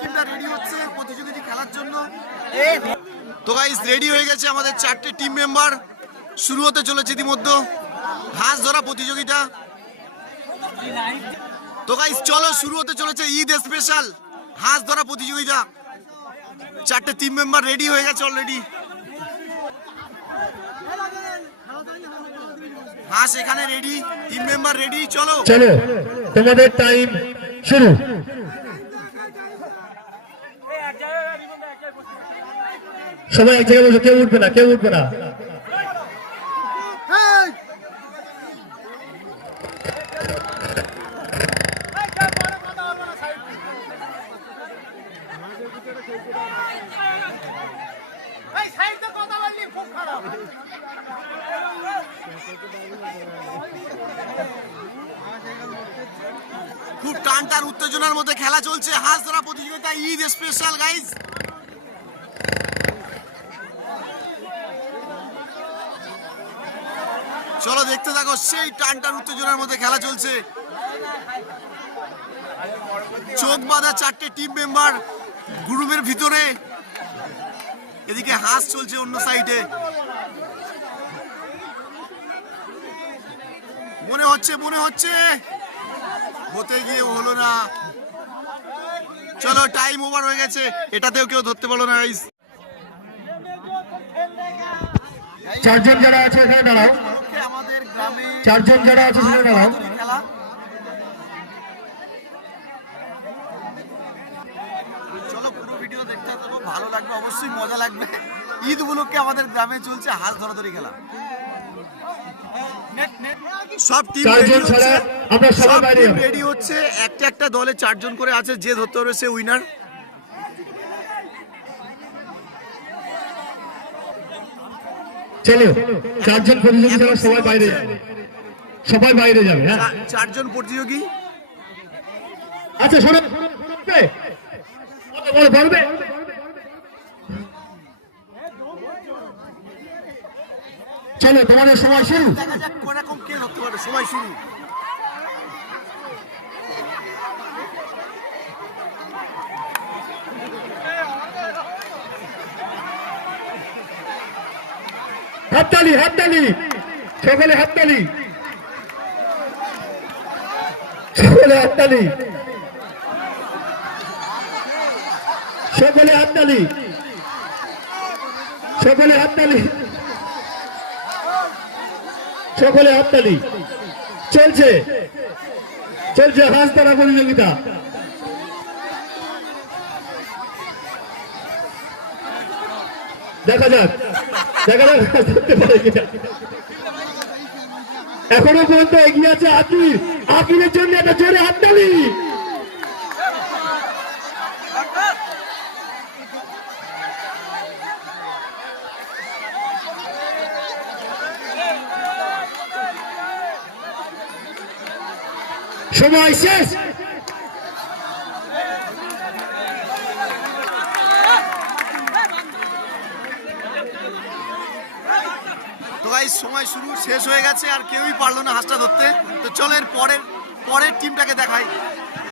টিমটা রেডি হচ্ছে প্রতিযোগিতা খেলার জন্য। তো গাইস রেডি হয়ে গেছে আমাদের 4টে টিম মেম্বার। শুরু হতে চলেছে ইতিমধ্যে হাঁস ধরা প্রতিযোগিতা। তো গাইস চলো শুরু হতে চলেছে ঈদ স্পেশাল হাঁস ধরা প্রতিযোগিতা। 4টে টিম মেম্বার রেডি হয়ে গেছে অলরেডি। হাঁস এখানে রেডি, টিম মেম্বার রেডি। চলো চলো তোমাদের টাইম শুরু। সবাই এক জায়গায় বসে, কেউ উঠবে না, কেউ উঠবে না। খুব টানটার উত্তেজনার মধ্যে খেলা চলছে হাঁস ধরা প্রতিযোগিতা ঈদ স্পেশাল গাইজ। চলো দেখতে থাকো, সেই টানটার উত্তেজনার মধ্যে খেলা চলছে। চোখ বাঁধা 4টে টিম মেম্বার গ্রুপের ভিতরে, এদিকে হাঁস চলছে অন্য সাইডে। মনে হচ্ছে হতে গিয়ে হলো না। চলো টাইম ওভার হয়ে গেছে, এটাতেও কেউ ধরতে পারলো না গাইস। 4 জন যারা আছে এখানে দাঁড়াও। আমাদের গ্রামে 4 জন যারা আছে সেখানে দাঁড়াও। খেলা চলো পুরো ভিডিও দেখতে থাকো, ভালো লাগবে, অবশ্যই মজা লাগবে। ঈদ উপলক্ষে আমাদের গ্রামে চলছে হাঁস ধরাধরি খেলা। সব টিম 4 জন ছাড়া আমরা সবাই বাইরে যাব। রেডি হচ্ছে, একটা দলে 4 জন করে আছে, যে ধরতে পারবে সে উইনার। চলো 4 জন প্রতিযোগী যারা সবাই বাইরে যাবে, সবাই বাইরে যাবে। হ্যাঁ 4 জন প্রতিযোগী। আচ্ছা শোনো, বলবে চলো তোমাদের সময় শুরু। দেখা যাক কোনরকম কে ধরতে পারে। সময় শুরু। হাততালি, হাততালি, সকলে হাততালি, সকলে হাততালি, সকলে হাততালি, সকলে হাততালি, সকলে হাততালি। চলছে চলছে হাঁস ধরা প্রতিযোগিতা। দেখা যাক ধরতে পারে কিনা। এখনো পর্যন্ত এগিয়ে আছে আকিল। আকিলের জন্য একটা জোরে হাততালি। সময় শেষ। তো গাইস সময় শুরু শেষ হয়ে গেছে, আর কেউই পারলো না হাঁসটা ধরতে। তো চলো এর পরের টিমটাকে দেখাই।